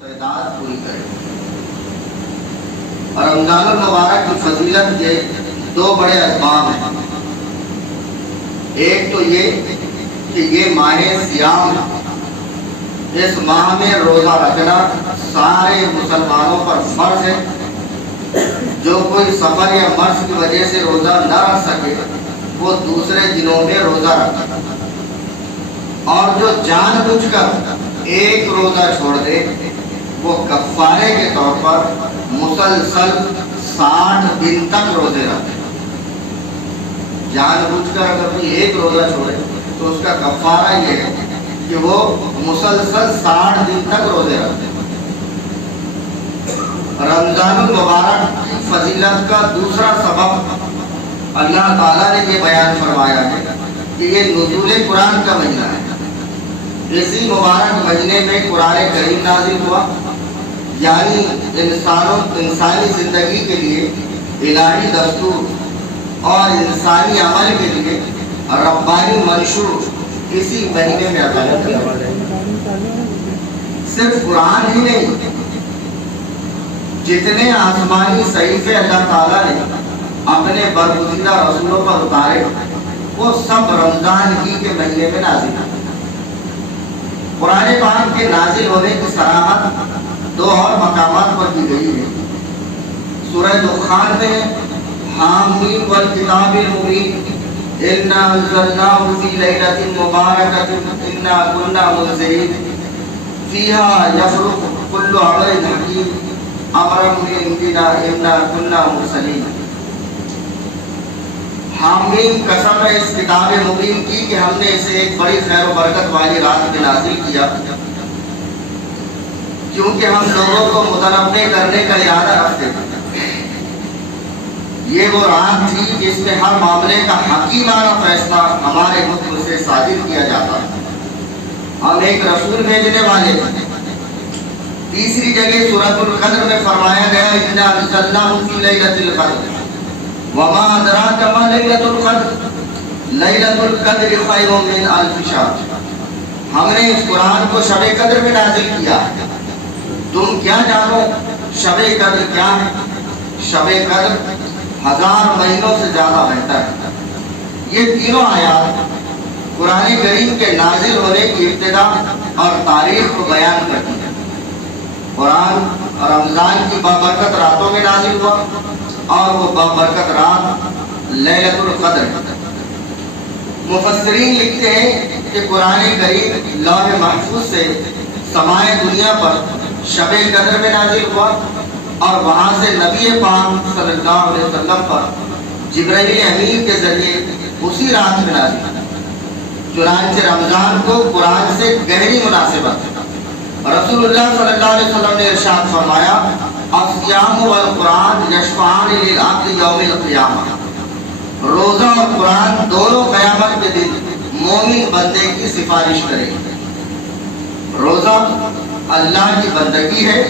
تعداد پوری کرے۔ رمضان المبارک کی فضیلت کے دو بڑے اسباب ہیں۔ ایک تو یہ کہ یہ ماہ سیام، اس ماہ میں روزہ رکھنا سارے مسلمانوں پر فرض ہے۔ جو کوئی سفر یا مرض کی وجہ سے روزہ نہ رکھ سکے وہ دوسرے دنوں میں روزہ رکھے، اور جو جان بوجھ کر ایک روزہ چھوڑ دے وہ کفارے کے طور پر مسلسل 60 دن تک روزے رکھے۔ جان بوجھ کر اگر کوئی ایک روزہ چھوڑے تو اس کا کفارہ یہ ہے کہ وہ مسلسل 60 دن تک روزے رکھے۔ رمضان المبارک کی فضیلت کا دوسرا سبب اللہ تعالیٰ نے یہ بیان فرمایا ہے کہ یہ نزول قرآن کا مہینہ ہے۔ اسی مبارک مہینے میں قرآن کریم نازل ہوا، یعنی انسانی زندگی کے لیے الہی دستور اور انسانی عمل کے لیے ربانی منشور اسی مہینے میں عطا کیا۔ صرف قرآن ہی نہیں، جتنے آسمانی صحیفے اللہ تعالیٰ نے اپنے برگزیدہ رسولوں پر اتارے وہ سب رمضان ہی کے مہینے میں نازل ہوئے۔ قرآن پاک کے نازل ہونے کی صراحت دو اور مقامات پر کی گئی ہے۔ سورہ دخان میں حامیم والکتاب المبین انا انزلناہ فی لیلۃ مبارکۃ انا کنا منذرین فیہا یفرق کل امر حکیم امرا من عندنا انا کنا مرسلین۔ حامیم قسم ہے اس کتاب مبین کی کہ ہم نے اسے ایک بڑی خیر و برکت والی رات میں نازل کیا، کیونکہ ہم لوگوں کو متنبع کرنے کا ارادہ رکھتے تھے۔ یہ وہ رات تھی جس میں ہر معاملے کا حکیمانہ فیصلہ ہمارے حکم سے صادر کیا جاتا ہے۔ ہم ایک رسول بھیجنے والے تھے۔ تیسری جگہ سورۃ القدر میں فرمایا گیا انا انزلناہ فی لیلۃ القدر وما ادراک ما لیلۃ القدر لیلۃ القدر خیر من الف شہر۔ ہم نے اس قرآن کو شب قدر میں نازل کیا، تم کیا جانو شب قدر کیا ہے؟ شب قدر 1000 مہینوں سے زیادہ بہتر ہے۔ یہ تینوں آیات قرآن کریم کے نازل ہونے کی ابتدا اور تاریخ کو بیان کرتی ہیں۔ قرآن رمضان کی بابرکت راتوں میں نازل ہوا اور وہ بابرکت رات لیلۃ القدر۔ مفسرین لکھتے ہیں کہ قرآن کریم لوح محفوظ سے سمائے دنیا پر شب قدر میں نازل ہوا اور وہاں سے نبی پاک صلی اللہ علیہ وسلم پر جبرائیل امین کے ذریعے اسی رات میں نازل ہوا۔ چنانچہ رمضان کو قرآن سے گہری مناسبت ہے۔ رسول اللہ صلی اللہ علیہ وسلم نے ارشاد فرمایا الصیام والقرآن یشفعان للعبد یوم القیامہ۔ روزہ اور قرآن دونوں قیامت کے دن مومن بندے کی سفارش کریں گے۔ روزہ اللہ کی بندگی ہے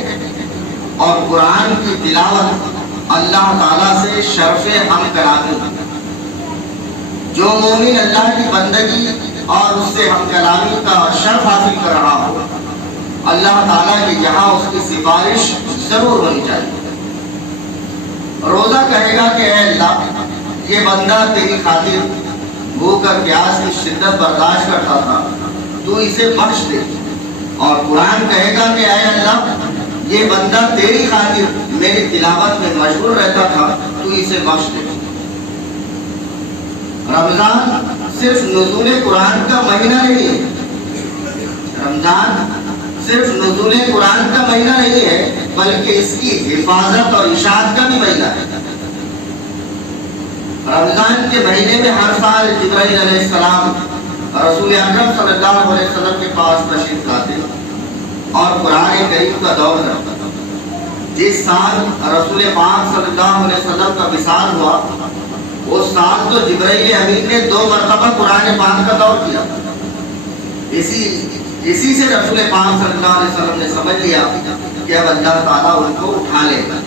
اور قرآن کی تلاوت اللہ تعالیٰ سے شرف ہم کلامی۔ جو مومن اللہ کی بندگی اور اس سے ہم کلامی کا شرف حاصل کر رہا ہو، اللہ تعالیٰ کی یہاں اس کی سفارش ضرور ہونی چاہیے۔ روزہ کہے گا کہ اے اللہ یہ بندہ تیری خاطر بھوک اور پیاس کی شدت برداشت کرتا تھا، تو اسے بخش دے۔ اور قرآن کہے گا کہ اے اللہ یہ بندہ تیری خاطر میری تلاوت میں مشغول رہتا تھا، تو اسے بخش دے۔ رمضان صرف نزول قرآن کا مہینہ نہیں ہے، رمضان صرف نزول قرآن کا مہینہ نہیں ہے بلکہ اس کی حفاظت اور اشاعت کا بھی مہینہ ہے۔ رمضان کے مہینے میں ہر سال جبرائیل علیہ السلام رسول اکرم صلی اللہ علیہ وسلم کے پاس تشریف لاتے اور قرآن کریم کا دور کرتے۔ جس سال رسول پاک صلی اللہ علیہ وسلم کا وصال ہوا اس سال تو جبرائیل امین نے 2 مرتبہ قرآن پاک کا دور کیا۔ اسی سے رسول پاک صلی اللہ علیہ وسلم نے سمجھ لیا کہ اب اللہ تعالیٰ ان کو اٹھا لے گا۔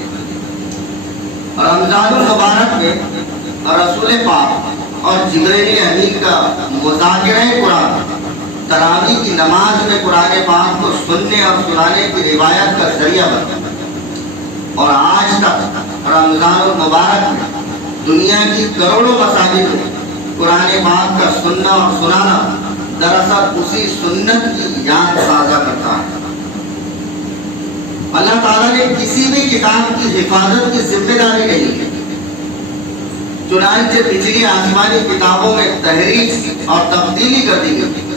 رمضان المبارک میں رسول پاک اور جبرائیل امین کا مذاکرہ قرآن تراویح کی نماز میں قرآن پاک کو سننے اور سنانے کی روایت کا ذریعہ بنا، اور آج تک رمضان المبارک میں دنیا کی کروڑوں مساجد میں قرآن پاک کا سننا اور سنانا دراصل اسی سنت کی یاد تازہ کرتا ہے۔ اللہ تعالیٰ نے کسی بھی کتاب کی حفاظت کی ذمہ داری نہیں لی، چنانچہ پچھلی آسمانی کتابوں میں تحریف اور تبدیلی کر دی گئی،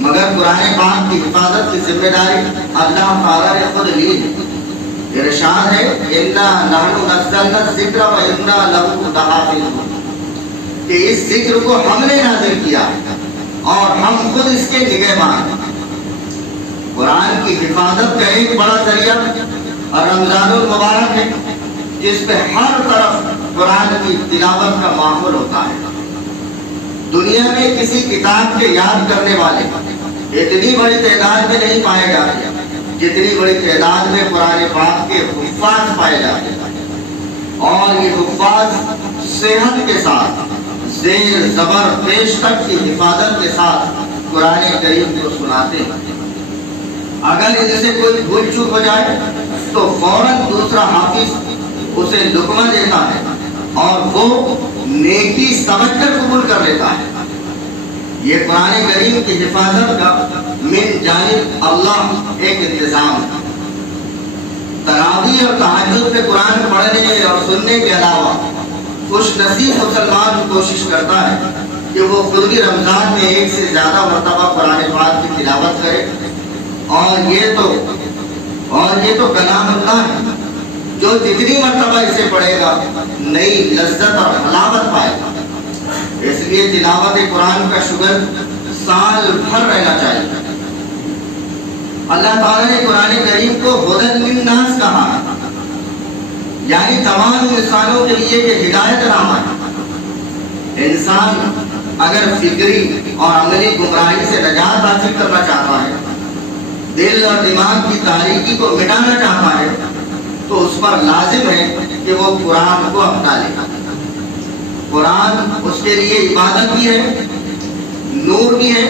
مگر قرآن پاک کی حفاظت کی ذمہ داری اللہ تعالیٰ نے خود لی ہے۔ ارشاد ہے اِنَّا نَحْنُ نَزَّلْنَا الذِّكْرَ وَإِنَّا لَهُ لَحَافِظُونَ، کہ اس ذکر کو ہم نے نازل کیا اور ہم خود اس کے نگہبان۔ قرآن کی حفاظت کا ایک بڑا ذریعہ رمضان المبارک ہے، جس پہ ہر طرف قرآن کی تلاوت کا ماحول ہوتا ہے۔ دنیا میں کسی کتاب کے یاد کرنے والے اتنی بڑی تعداد میں نہیں پائے جاتے جتنی بڑی تعداد میں قرآن پاک کے حفاظ پائے جاتے ہیں، اور یہ حفاظ صحت کے ساتھ زیر زبر پیش تک کی حفاظت کے ساتھ قرآن کریم کو سناتے ہیں۔ اگر ان سے کوئی بھول چوک ہو جائے تو فوراً دوسرا حافظ اسے لقمہ دیتا ہے اور وہ نیکی سمجھ کر قبول کر لیتا ہے۔ یہ قرآن کریم کی حفاظت کا من جانب اللہ ایک انتظام ہے۔ تراویح اور تہجد میں قرآن پڑھنے اور سننے کے علاوہ خوش نصیب مسلمان کوشش کرتا ہے کہ وہ خود بھی رمضان میں ایک سے زیادہ مرتبہ قرآن پاک کی تلاوت کرے، اور یہ تو کلام اللہ ہے، جو جتنی مرتبہ اسے پڑھے گا نئی لذت اور حلاوت پائے گا۔ اس لیے تلاوت قرآن کا شکر سال بھر رہنا چاہیے۔ اللہ تعالیٰ نے قرآن کریم کو ہدی للناس کہا ہے، یعنی تمام انسانوں کے لیے یہ ہدایت نامہ ہے۔ انسان اگر فکری اور عملی گمراہی سے نجات حاصل کرنا چاہتا ہے، دل اور دماغ کی تاریکی کو مٹانا چاہتا ہے، تو اس پر لازم ہے کہ وہ قرآن کو اپنا لے۔ قرآن اس کے لیے عبادت بھی ہے، نور بھی ہے،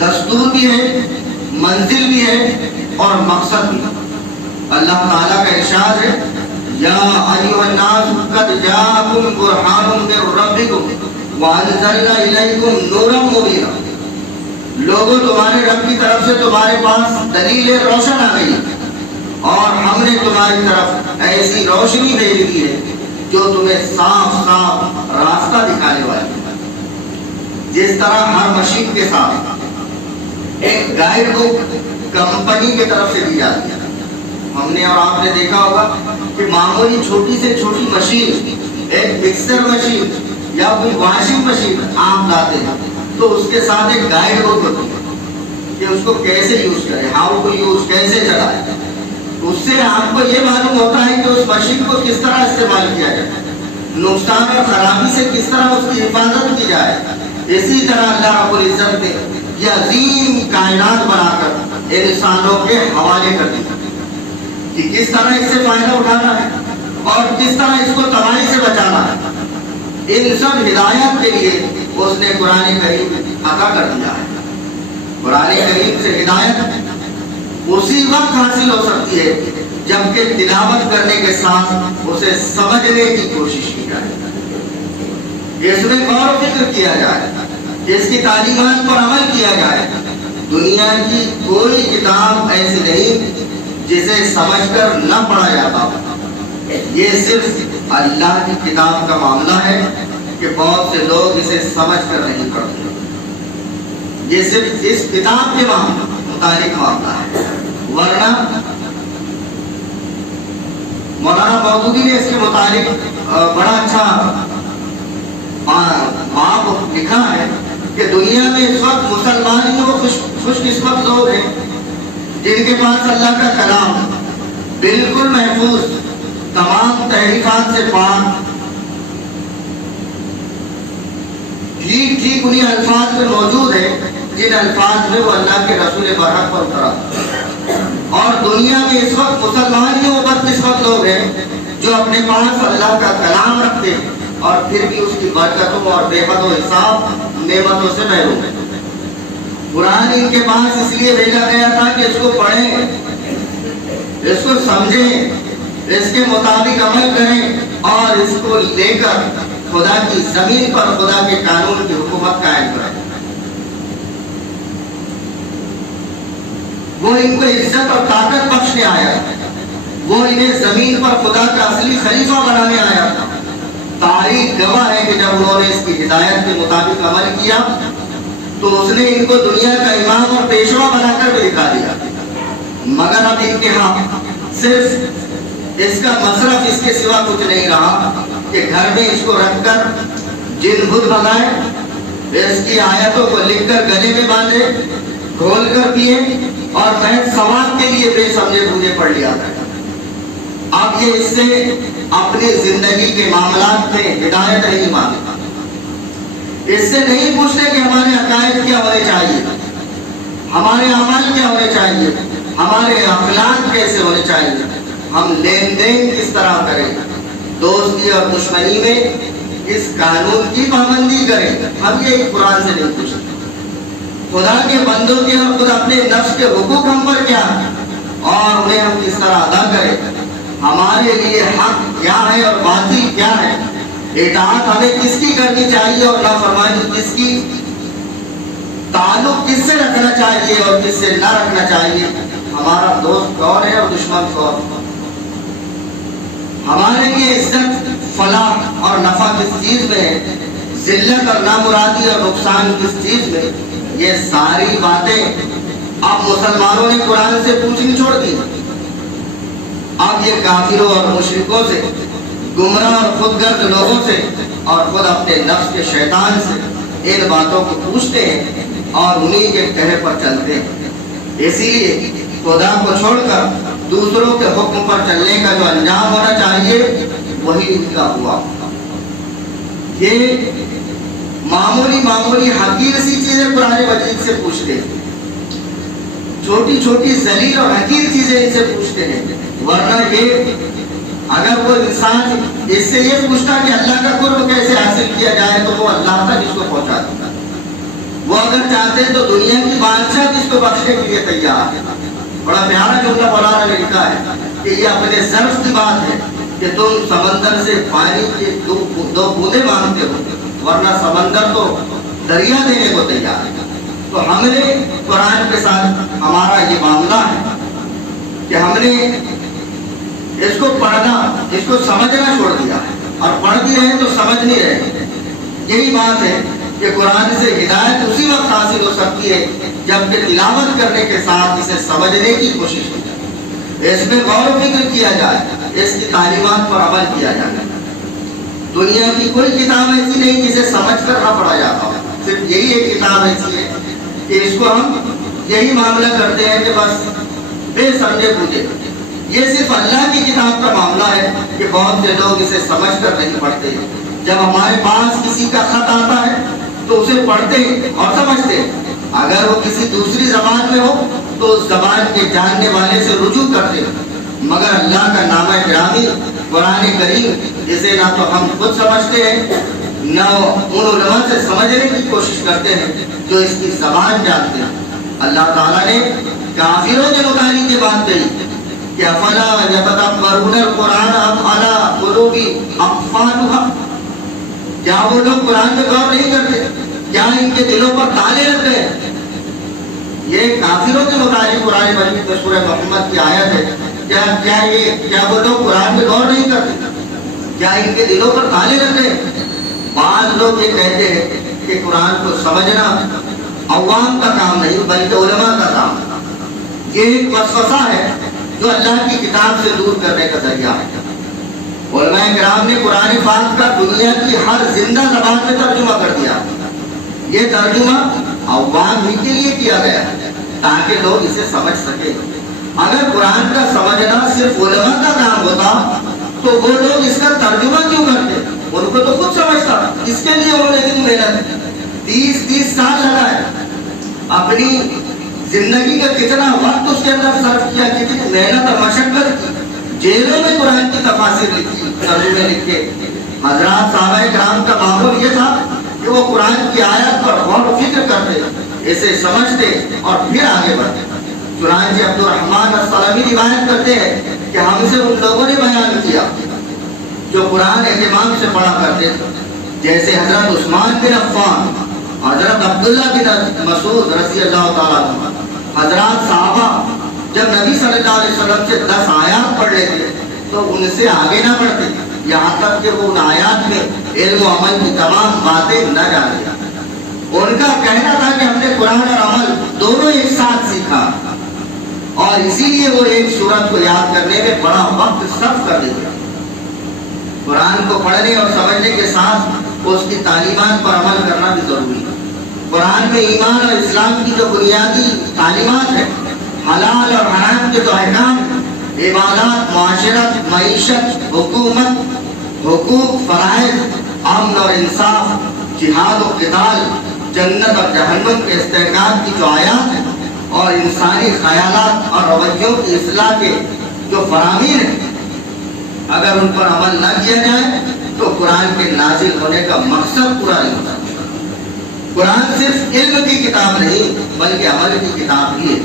دستور بھی ہے، منزل بھی ہے اور مقصد بھی۔ اللہ تعالیٰ کا ارشاد ہے یا ایھا الناس قد جاءکم برہان من ربکم وانزلنا الیکم نورا مبینا، لوگوں تمہارے رب کی طرف سے تمہارے پاس دلیل روشن آ گئی اور ہم نے تمہاری طرف ایسی روشنی بھیج دی ہے جو تمہیں صاف صاف راستہ دکھانے والی ہے۔ جس طرح ہر مشین کے ساتھ ایک گائیڈ بک کمپنی کی طرف سے دی جاتی ہے، ہم نے اور آپ نے دیکھا ہوگا کہ معمولی چھوٹی سے چھوٹی مشین، ایک مکسر مشین یا کوئی واشنگ مشین آپ لاتے ہیں تو اس کے ساتھ ایک گائیڈ بک ہوتی ہے کہ اس کو کیسے یوز کریں، ہاؤ ٹو یوز، کیسے چلائیں۔ اس سے آپ کو یہ معلوم ہوتا ہے کہ اس مشین کو کس طرح استعمال کیا جائے، نقصان اور خرابی سے کس طرح اس کی حفاظت کی جائے۔ اسی طرح اللہ رب العزت نے یہ عظیم کائنات بنا کر انسانوں کے حوالے کر دی کہ کس طرح اس سے فائدہ اٹھانا ہے اور کس طرح اس کو تباہی سے بچانا ہے۔ ان سب ہدایت کے لیے اس نے قرآن کریم عطا کر دیا ہے۔ قرآن کریم سے ہدایت اسی وقت حاصل ہو سکتی ہے جبکہ تلاوت کرنے کے ساتھ اسے سمجھنے کی کوشش کی جائے، اس میں غور و فکر کیا جائے، اس کی تعلیمات پر عمل کیا جائے۔ دنیا کی کوئی کتاب ایسی نہیں جسے سمجھ کر نہ پڑھا جاتا، یہ صرف اللہ کی کتاب کا معاملہ ہے کہ بہت سے لوگ اسے سمجھ کر نہیں پڑھتے، یہ صرف اس کتاب کے متعلق معاملہ ہے۔ ورنہ مولانا مودودی نے اس کے متعلق بڑا اچھا باب لکھا ہے کہ دنیا میں اس وقت مسلمان ہی وہ خوش قسمت لوگ ہیں جن کے پاس اللہ کا کلام بالکل محفوظ، تمام تحریفات سے پاک، ٹھیک انہیں الفاظ میں موجود ہے جن الفاظ میں وہ اللہ کے رسول برحق پر اترا۔ اور دنیا میں اس وقت مسلمان ہی وہ بدقسمت لوگ ہیں جو اپنے پاس اللہ کا کلام رکھتے ہیں اور پھر بھی اس کی برکتوں اور بے حد و حساب نعمتوں سے محروم ہیں۔ قرآن ان کے پاس اس لیے بھیجا گیا تھا کہ اس کو پڑھیں، اس کو سمجھیں، اس کے مطابق عمل کریں اور اس کو لے کر خدا کی زمین پر خدا کے قانون کی حکومت قائم کریں۔ وہ ان کو عزت اور طاقت بخشنے آیا، وہ انہیں زمین پر خدا کا اصلی خلیفہ بنانے آیا تھا۔ تاریخ گواہ ہے کہ جب انہوں نے اس کی ہدایت کے مطابق عمل کیا تو اس نے ان کو دنیا کا امام اور پیشوا بنا کر بھی دکھا دیا، مگر اب ان کے ہاں صرف اس کا مصرف اس کے سوا کچھ نہیں رہا کہ گھر میں اس کو رکھ کر جن بت بنائے، اس کی آیتوں کو لکھ کر گلے میں باندھے، گھول کر پیے اور محض ثواب کے لیے بے سمجھے بوجھے پڑھ لیا کرے۔ اب یہ اس سے اپنی زندگی کے معاملات میں ہدایت نہیں مانگتا، اس سے نہیں پوچھتے کہ ہمارے عقائد کیا ہونے چاہیے، ہمارے اعمال کیا ہونے چاہیے، ہمارے اخلاق کیسے ہونے چاہیے، ہم لین دین کس طرح کریں، دوستی اور دشمنی میں اس قانون کی پابندی کریں۔ ہم یہ قرآن سے نہیں پوچھتے خدا کے بندوں کے اور خود اپنے نفس کے حقوق ہم پر کیا ہے اور انہیں ہم کس طرح ادا کریں، ہمارے لیے حق کیا ہے اور باطل کیا ہے، اطاعت ہمیں کس کی کرنی چاہیے اور نافرمانی کس کی، تعلق کس سے رکھنا چاہیے اور کس سے نہ رکھنا چاہیے، ہمارا دوست کون ہے اور دشمن کون، ہمارے لیے عزت فلاح اور نفع کس چیز میں ہے، ذلت اور نامرادی اور نقصان کس چیز میں، یہ ساری باتیں اب مسلمانوں نے قرآن سے پوچھنی چھوڑ دی۔ اب یہ کافروں اور مشرکوں سے، گمراہ اور خود گرد لوگوں سے اور خود اپنے نفس کے شیطان سے ان باتوں کو پوچھتے ہیں اور انہی کے کہے پر چلتے ہیں۔ اسی لیے خدا کو چھوڑ کر دوسروں کے حکم پر چلنے کا جو انجام ہونا چاہیے وہی ان کا ہوا۔ یہ معمولی حقیر سی چیزیں قرآن مجید سے پوچھتے ہیں، چھوٹی چھوٹی ذلیل اور حقیر چیزیں ان سے پوچھتے ہیں، ورنہ یہ اگر وہ انسان اس سے یہ پوچھتا کہ اللہ کا قرب کیسے حاصل کیا جائے تو وہ اللہ تک اس کو پہنچا دیتا، وہ اگر چاہتے ہیں تو دنیا کی بادشاہ اس کو بخشنے کے لیے تیار ہے۔ بڑا پیارا جملہ مولانا نے لکھا ہے کہ یہ اپنے ظرف کی بات ہے کہ تم سمندر سے پانی کے دو بوندیں مانگتے ہو ورنہ سمندر تو دریا دینے کو تیار ہے۔ تو ہم نے قرآن کے ساتھ ہمارا یہ معاملہ ہے کہ ہم نے اس کو پڑھنا، اس کو سمجھنا چھوڑ دیا اور پڑھ بھی رہے تو سمجھ نہیں رہے۔ یہی بات ہے کہ قرآن سے ہدایت اسی وقت حاصل ہو سکتی ہے جبکہ تلاوت کرنے کے ساتھ اسے سمجھنے کی کوشش کی جائے، اس میں غور و فکر کیا جائے، اس کی تعلیمات پر عمل کیا جائے۔ دنیا کی کوئی کتاب ایسی نہیں جسے سمجھ کر نہ پڑھا جاتا ہو، صرف یہی ایک کتاب ایسی ہے کہ اس کو ہم یہی معاملہ کرتے ہیں کہ بس بے سمجھے بوجھے۔ یہ صرف اللہ کی کتاب کا معاملہ ہے کہ بہت سے لوگ اسے سمجھ کر نہیں پڑھتے۔ جب ہمارے پاس کسی کا خط آتا ہے تو اسے پڑھتے اور سمجھتے، اگر وہ کسی دوسری زبان میں ہو تو اس زبان کے جاننے والے سے رجوع کرتے، مگر اللہ کا نامہ گرامی قرآن کریم جسے نہ تو ہم خود سمجھتے ہیں نہ ان علماء سے سمجھنے کی کوشش کرتے ہیں جو اس کی زبان جانتے ہیں۔ اللہ تعالیٰ نے کافروں کے متعلق یہ بات کہی کہ افلا یتدبرون القرآن ام علی قلوب اقفالها، کیا وہ لوگ قرآن پہ غور نہیں کرتے، کیا ان کے دلوں پر تالے رکھ گئے؟ یہ کافروں کے متعلق قرآن مجید میں سورہ محمد کی آیت ہے۔ کیا وہ لوگ قرآن پہ غور نہیں کرتے، کیا ان کے دلوں پر تالے رکھ گئے؟ بعض لوگ یہ کہتے ہیں کہ قرآن کو سمجھنا عوام کا کام نہیں بلکہ علماء کا کام ہے۔ یہ ایک وسوسہ ہے جو اللہ کی کتاب سے دور کرنے کا ذریعہ ہے۔ علماء کرام نے قرآن پاک کا دنیا کی ہر زندہ زبان میں ترجمہ کر دیا۔ یہ ترجمہ عوام ہی کے لیے کیا گیا ہے تاکہ لوگ اسے سمجھ سکیں۔ اگر قرآن کا سمجھنا صرف علماء کا کام ہوتا تو وہ لوگ اس کا ترجمہ کیوں کرتے؟ ان کو تو خود سمجھتا، اس کے لیے انہوں نے اتنی محنت 30 سال لگائے، اپنی زندگی کا کتنا وقت اس کے اندر صرف کیا، کتنی محنت اور مشقت کی، جیلوں میں قرآن کی تفاسیر لکھی، ترجمے لکھے۔ حضرات صحابہ کرام کا معمول یہ تھا کہ کہ وہ قرآن کی آیات پر غور و فکر کرتے، اسے سمجھتے اور پھر آگے بڑھتے۔ چنانچہ عبد الرحمن السلمی روایت کرتے ہیں کہ ہم سے ان لوگوں نے بیان کیا جو قرآن اہتمام سے پڑھا کرتے تھے، جیسے حضرت عثمان بن عفان، حضرت عبداللہ بن مسعود رضی اللہ تعالیٰ عنہ۔ حضرات صحابہ جب نبی صلی اللہ علیہ وسلم سے 10 آیات پڑھ لیتے تو ان سے آگے نہ بڑھتے یہاں تک کہ وہ ان آیات میں علم و عمل کی تمام باتیں نہ جانتے۔ ان کا کہنا تھا کہ ہم نے قرآن اور عمل دونوں ایک ساتھ سیکھا، اور اسی لیے وہ ایک سورت کو یاد کرنے میں بڑا وقت صرف کر دیتے۔ قرآن کو پڑھنے اور سمجھنے کے ساتھ اس کی تعلیمات پر عمل کرنا بھی ضروری ہے۔ قرآن میں ایمان اور اسلام کی جو بنیادی تعلیمات ہیں، حلال اور حرام کے جو احکام، عبادات، معاشرت، معیشت، حکومت، حقوق، فرائض، امن اور انصاف، جہاد و قتال، جنت اور جہنم کے استحقاق کی جو آیات ہیں، اور انسانی خیالات اور رویوں کی اصلاح کے جو فرامین ہیں، اگر ان پر عمل نہ کیا جائے تو قرآن کے نازل ہونے کا مقصد پورا نہیں ہوتا۔ قرآن صرف علم کی کتاب نہیں بلکہ عمل کی کتاب بھی ہے۔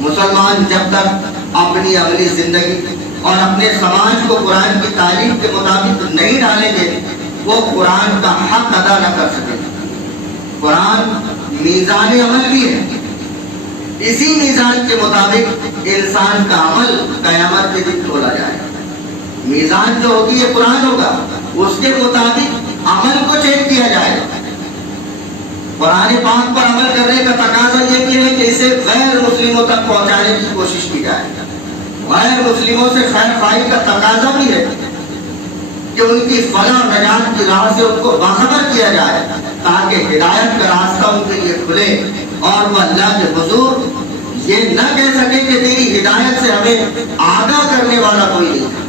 مسلمان جب تک اپنی عملی زندگی اور اپنے سماج کو قرآن کی تعلیم کے مطابق نہیں ڈالیں گے وہ قرآن کا حق ادا نہ کر سکیں گے۔ قرآن میزان عمل بھی ہے، اسی میزان کے مطابق انسان کا عمل قیامت کے دن تولا جائے گا۔ میزان جو ہوگی یہ قرآن ہوگا، اس کے مطابق عمل کو چیک کیا جائے گا۔ قرآن پاک پر عمل کرنے کا تقاضا یہ بھی ہے کہ اسے غیر مسلموں تک پہنچانے کی کوشش کی جائے۔ غیر مسلموں سے خیر خواہی کا تقاضا بھی ہے کہ ان کی فلاح و نجات کی راہ سے ان کو باخبر کیا جائے تاکہ ہدایت کا راستہ ان کے لیے کھلے اور وہ اللہ کے حضور یہ نہ کہہ سکے کہ تیری ہدایت سے ہمیں آگاہ کرنے والا کوئی نہیں۔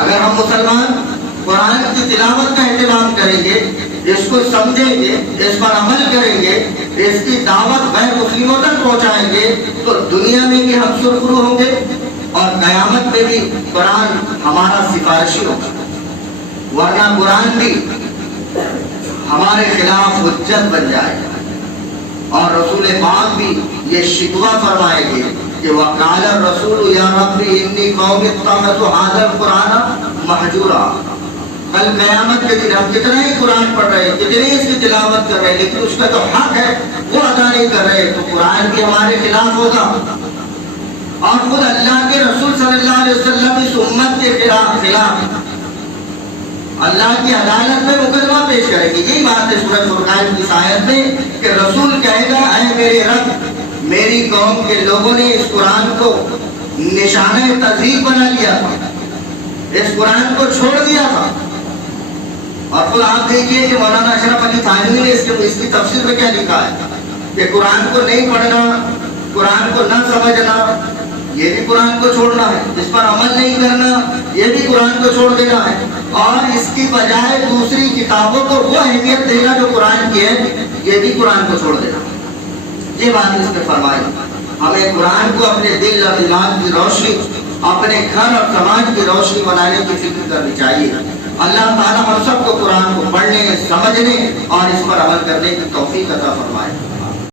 اگر ہم مسلمان قرآن کی تلاوت کا اہتمام کریں گے، اس کو سمجھیں گے، اس پر عمل کریں گے، اس کی دعوت غیر مسلموں تک پہنچائیں گے تو دنیا میں بھی ہم سرخرو ہوں گے اور قیامت میں بھی قرآن ہمارا سفارشی ہوگا، ورنہ قرآن بھی ہمارے خلاف حجت بن جائے گا۔ اور رسول پاک بھی یہ شکوہ فرمائیں گے کہ وقال الرسول یا رب انی قوم اتخذوا هذا القرآن مہجورا۔ کل قیامت کے دن ہم کتنا ہی قرآن پڑھ رہے ہیں، کتنے اس کی تلاوت کر رہے ہیں، لیکن اس کا جو حق ہے وہ ادا نہیں کر رہے تو قرآن بھی ہمارے خلاف ہوگا۔ اور خود اللہ کے رسول صلی اللہ علیہ وسلم اس امت کے خلاف اللہ کی عدالت میں مقدمہ پیش کرے گی۔ یہی بات ہے سورۃ فرقان کی آیت میں کہ رسول کہے گا اے میرے رب، میری قوم کے لوگوں نے اس قرآن کو نشانہ تذہیب بنا لیا تھا، اس قرآن کو چھوڑ دیا تھا۔ اور پھر آپ دیکھیے کہ مولانا اشرف علی تھانوی نے اس کی تفسیر میں کیا لکھا ہے کہ قرآن کو نہیں پڑھنا، قرآن کو نہ سمجھنا، یہ بھی قرآن کو چھوڑنا ہے، اس پر عمل نہیں کرنا، یہ بھی قرآن کو چھوڑ دینا ہے، اور اس کی بجائے دوسری کتابوں کو وہ اہمیت دینا جو قرآن کی ہے، یہ بھی قرآن کو چھوڑ دینا۔ یہ بات اس میں فرمائی۔ ہمیں قرآن کو اپنے دل اور دماغ کی روشنی، اپنے گھر اور سماج کی روشنی بنانے کی فکر کرنی چاہیے۔ اللہ تعالیٰ ہم سب کو قرآن کو پڑھنے، سمجھنے اور اس پر عمل کرنے کی توفیق عطا فرمائے۔